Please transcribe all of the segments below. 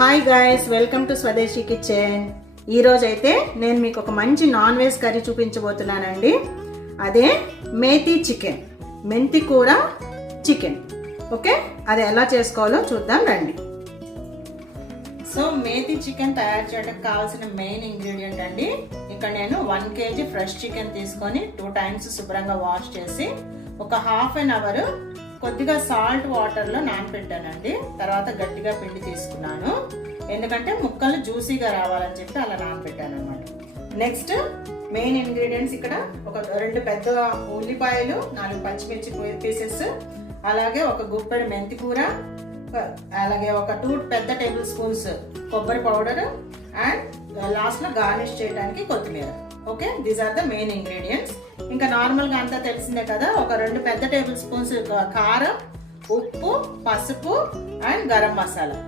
Hi guys, welcome to స్వదేశీ kitchen. ఈరోజు అయితే నేను మీకు ఒక మంచి నాన్ వెజ్ కర్రీ చూపించబోతున్నానండి. అదే మేతి చికెన్, మెంతి కూర చికెన్. ఓకే, అది ఎలా చేసుకోవాలో చూద్దాం రండి. సో మేతి చికెన్ తయారు చేయడానికి కావాల్సిన మెయిన్ ఇంగ్రీడియంట్ అండి. ఇక్కడ నేను 1 kg ఫ్రెష్ చికెన్ తీసుకొని 2 times శుభ్రంగా వాష్ చేసి ఒక హాఫ్ అన్ అవర్ కొద్దిగా సాల్ట్ వాటర్లో నానబెట్టానండి. తర్వాత గట్టిగా పిండి తీసుకున్నాను, ఎందుకంటే ముక్కలు జ్యూసీగా రావాలని చెప్పి అలా నానబెట్టాను అనమాట. నెక్స్ట్ మెయిన్ ఇంగ్రీడియంట్స్ ఇక్కడ ఒక 2 పెద్ద ఉల్లిపాయలు, 4 పచ్చిమిర్చి పీసెస్, అలాగే ఒక గుప్పెడు మెంతి కూర, అలాగే ఒక 2 పెద్ద టేబుల్ స్పూన్స్ కొబ్బరి పౌడర్ అండ్ లాస్ట్ లో గార్నిష్ చేయడానికి కొత్తిమీర. Okay, these are the main ingredients. ఇంకా నార్మల్గా అంతా తెలిసిందే కదా, ఒక 2 పెద్ద టేబుల్ స్పూన్స్ కారం, ఉప్పు, పసుపు అండ్ గరం మసాలా.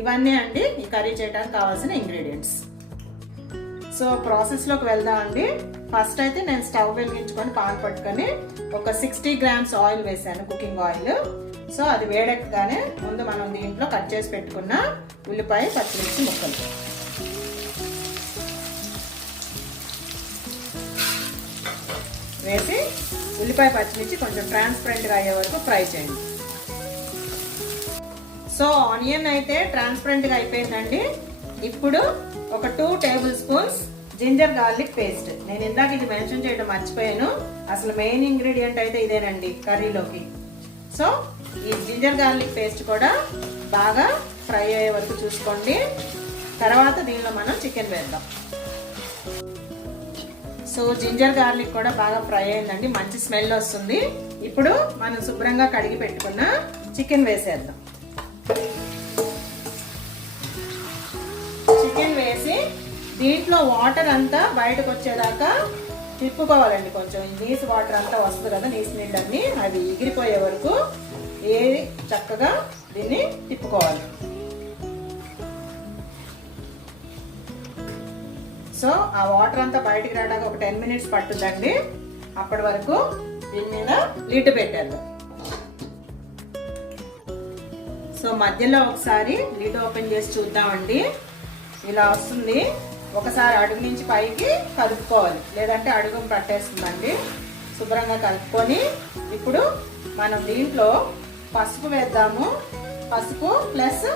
ఇవన్నీ అండి ఈ కర్రీ చేయడానికి కావాల్సిన ఇంగ్రీడియంట్స్. సో ప్రాసెస్లోకి వెళ్దామండి. ఫస్ట్ అయితే నేను స్టవ్ వెలిగించుకొని పాన్ పట్టుకొని ఒక 60 grams ఆయిల్ వేసాను, కుకింగ్ ఆయిల్. సో అది వేడెక్కగానే ముందు మనం దీంట్లో కట్ చేసి పెట్టుకున్న ఉల్లిపాయ, పచ్చిమిర్చి ముక్కలు వేసి ఉల్లిపాయ పచ్చిమిర్చి కొంచెం ట్రాన్స్పరెంట్గా అయ్యే వరకు ఫ్రై చేయండి. సో ఆనియన్ అయితే ట్రాన్స్పరెంట్గా అయిపోయిందండి. ఇప్పుడు ఒక 2 tablespoons జింజర్ గార్లిక్ పేస్ట్. నేను ఇందాక ఇది మెన్షన్ చేయడం మర్చిపోయాను, అసలు మెయిన్ ఇంగ్రీడియంట్ అయితే ఇదేనండి కర్రీలోకి. సో ఈ జింజర్ గార్లిక్ పేస్ట్ కూడా బాగా ఫ్రై అయ్యే వరకు చూసుకోండి. తర్వాత దీనిలో మనం చికెన్ వేద్దాం. సో జింజర్ గార్లిక్ కూడా బాగా ఫ్రై అయిందండి, మంచి స్మెల్ వస్తుంది. ఇప్పుడు మనం శుభ్రంగా కడిగి పెట్టుకున్న చికెన్ వేసేద్దాం. చికెన్ వేసి దీంట్లో వాటర్ అంతా బయటకు వచ్చేదాకా తిప్పుకోవాలండి. కొంచెం నీసు వాటర్ అంతా వస్తుంది కదా, నీసు నీళ్ళన్నీ అవి ఎగిరిపోయే వరకు చక్కగా దీన్ని తిప్పుకోవాలి. సో ఆ వాటర్ అంతా బయటికి రావడానికి ఒక 10 minutes పట్టుదండి. అప్పటి వరకు దీని మీద లిడ్ పెట్టేద్దాం. సో మధ్యలో ఒకసారి లిడ్ ఓపెన్ చేసి చూద్దామండి. ఇలా వస్తుంది. ఒకసారి అడుగు నుంచి పైకి కలుపుకోవాలి, లేదంటే అడుగు పట్టేస్తుందండి. శుభ్రంగా కలుపుకొని ఇప్పుడు మనం దీంట్లో పసుపు వేద్దాము. పసుపు ప్లస్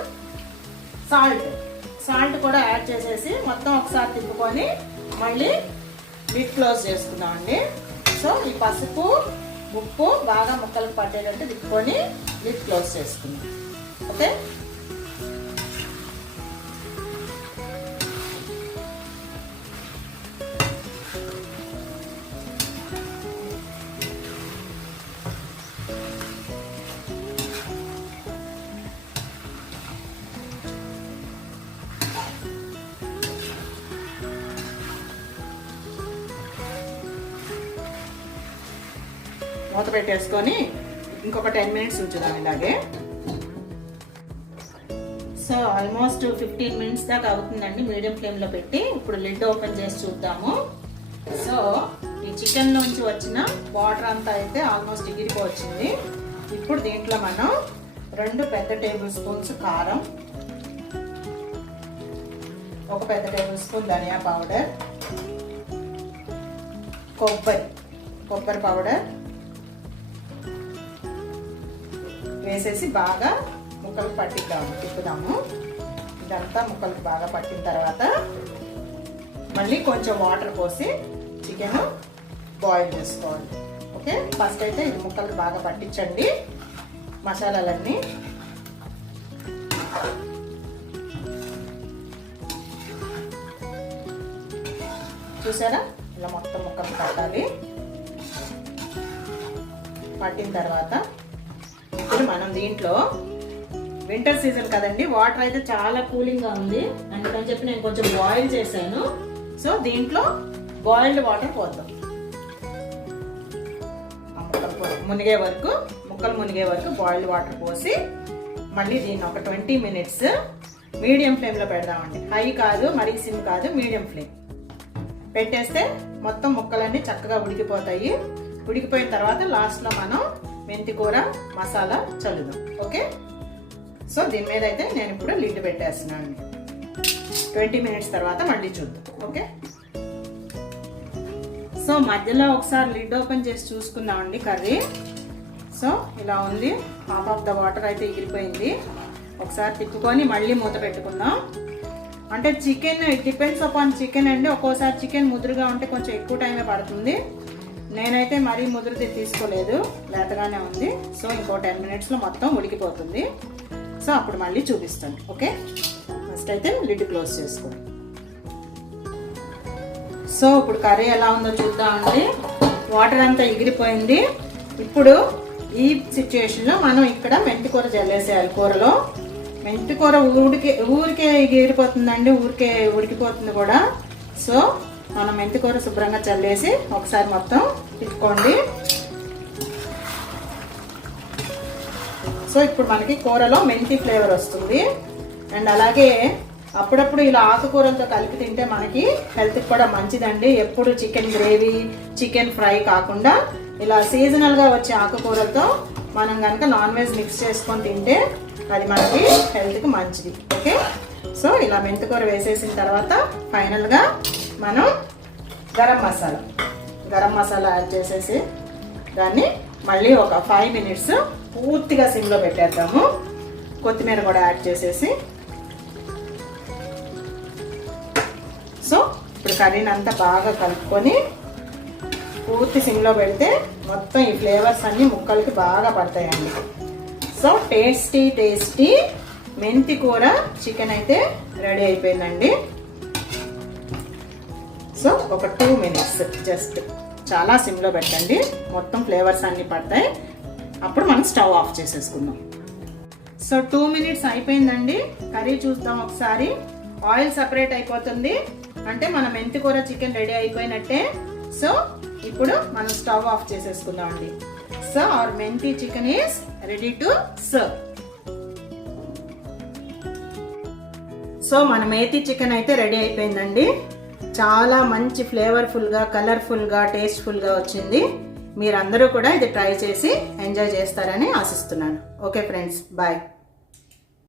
సాల్ట్ కూడా యాడ్ చేసేసి మొత్తం ఒకసారి తిప్పుకొని మళ్ళీ లిడ్ క్లోజ్ చేసుకుందామండి. సో ఈ పసుపు, ఉప్పు బాగా ముక్కలకు పట్టేటట్టు తిప్పుకొని లిడ్ క్లోజ్ చేసుకుందాం. ఓకే, మూత పెట్టేసుకొని ఇంకొక 10 minutes ఉంచుదాం ఇలాగే. సో ఆల్మోస్ట్ 15 minutes దాకా అవుతుందండి మీడియం ఫ్లేమ్లో పెట్టి. ఇప్పుడు లిడ్ ఓపెన్ చేసి చూద్దాము. సో ఈ చికెన్ నుంచి వచ్చిన వాటర్ అంతా అయితే ఆల్మోస్ట్ ఎగిరిపోవచ్చింది. ఇప్పుడు దీంట్లో మనం 2 పెద్ద టేబుల్ స్పూన్స్ కారం, 1 పెద్ద టేబుల్ స్పూన్ ధనియా పౌడర్, కొబ్బరి పౌడర్ వేసేసి బాగా ముక్కలు తిప్పుదాము. ఇదంతా ముక్కలకు బాగా పట్టిన తర్వాత మళ్ళీ కొంచెం వాటర్ పోసి చికెన్ బాయిల్ చేసుకోవాలి. ఓకే, ఫస్ట్ అయితే ఇది ముక్కలకు బాగా పట్టించండి మసాలాలన్నీ. చూసారా, ఇలా మొత్తం ముక్కలు పట్టాలి. పట్టిన తర్వాత ఇప్పుడు మనం దీంట్లో వింటర్ సీజన్ కదండి, వాటర్ అయితే చాలా కూలింగ్గా ఉంది, అందుకని చెప్పి నేను కొంచెం బాయిల్ చేశాను. సో దీంట్లో బాయిల్డ్ వాటర్ పోద్దాం. ముక్కలు మునిగే వరకు బాయిల్డ్ వాటర్ పోసి మళ్ళీ దీన్ని ఒక 20 minutes మీడియం ఫ్లేమ్లో పెడదామండి. హై కాదు, మరీ సిమ్ కాదు, మీడియం ఫ్లేమ్ పెట్టేస్తే మొత్తం ముక్కలన్నీ చక్కగా ఉడికిపోతాయి. ఉడికిపోయిన తర్వాత లాస్ట్లో మనం మెంతి కూర మసాలా చల్లుదాం. ఓకే, సో దీని మీద అయితే నేను ఇప్పుడు లిడ్ పెట్టేస్తున్నాను. 20 మినిట్స్ తర్వాత మళ్ళీ చూద్దాం. ఓకే, సో మధ్యలో ఒకసారి లిడ్ ఓపెన్ చేసి చూసుకుందామండి కర్రీ. సో ఇలా ఉంది, హాఫ్ ఆఫ్ ద వాటర్ అయితే ఎగిరిపోయింది. ఒకసారి తిప్పుకొని మళ్ళీ మూత పెట్టుకుందాం. అంటే chicken it depends upon chicken అండి. ఒక్కోసారి చికెన్ ముదురుగా ఉంటే కొంచెం ఎక్కువ టైమే పడుతుంది. నేనైతే మరీ ముదురుది తీసుకోలేదు, లేతగానే ఉంది. సో ఇంకో 10 మినిట్స్లో మొత్తం ఉడికిపోతుంది. సో అప్పుడు మళ్ళీ చూపిస్తాను. ఓకే, ఫస్ట్ అయితే లిడ్ క్లోజ్ చేసుకోండి. సో ఇప్పుడు కర్రీ ఎలా ఉందో చూద్దామండి. వాటర్ అంతా ఎగిరిపోయింది. ఇప్పుడు ఈ సిచ్యువేషన్లో మనం ఇక్కడ మెంతి కూర జల్లేసేయాలి. కూరలో మెంతి కూర ఊరికే ఎగిరిపోతుందండి, ఊరికే ఉడికిపోతుంది కూడా. సో మనం మెంతి కూర శుభ్రంగా చల్లేసి ఒకసారి మొత్తం తిప్పుకోండి. సో ఇప్పుడు మనకి కూరలో మెంతి ఫ్లేవర్ వస్తుంది. అండ్ అలాగే అప్పుడప్పుడు ఇలా ఆకుకూరలతో కలిపి తింటే మనకి హెల్త్కి కూడా మంచిదండి. ఎప్పుడు చికెన్ గ్రేవీ, చికెన్ ఫ్రై కాకుండా ఇలా సీజనల్గా వచ్చే ఆకుకూరలతో మనం కనుక నాన్ వెజ్ మిక్స్ చేసుకొని తింటే అది మనకి హెల్త్కి మంచిది. ఓకే, సో ఇలా మెంతికూర వేసేసిన తర్వాత ఫైనల్గా మనం గరం మసాలా యాడ్ చేసేసి దాన్ని మళ్ళీ ఒక 5 మినిట్స్ పూర్తిగా సిమ్లో పెట్టేద్దాము. కొత్తిమీర కూడా యాడ్ చేసేసి సో ఇప్పుడు కర్రీని అంతా బాగా కలుపుకొని పూర్తి సిమ్లో పెడితే మొత్తం ఈ ఫ్లేవర్స్ అన్నీ ముక్కలకి బాగా పడతాయండి. సో టేస్టీ మెంతి కూర చికెన్ అయితే రెడీ అయిపోయిందండి. సో ఒక 2 మినిట్స్ జస్ట్ చాలా సిమ్లో పెట్టండి, మొత్తం ఫ్లేవర్స్ అన్నీ పడతాయి. అప్పుడు మనం స్టవ్ ఆఫ్ చేసేసుకుందాం. సో 2 మినిట్స్ అయిపోయిందండి. కర్రీ చూద్దాం ఒకసారి. ఆయిల్ సపరేట్ అయిపోతుంది అంటే మన మెంతి కూర చికెన్ రెడీ అయిపోయినట్టే. సో ఇప్పుడు మనం స్టవ్ ఆఫ్ చేసేసుకుందాం అండి. సో అవర్ మెంతి chicken is ready to serve. So మన మేతి చికెన్ అయితే రెడీ అయిపోయిందండి. చాలా మంచి ఫ్లేవర్ఫుల్గా, కలర్ఫుల్గా, టేస్ట్ఫుల్గా వచ్చింది. మీరందరూ కూడా ఇది ట్రై చేసి ఎంజాయ్ చేస్తారని ఆశిస్తున్నాను. Okay friends, bye.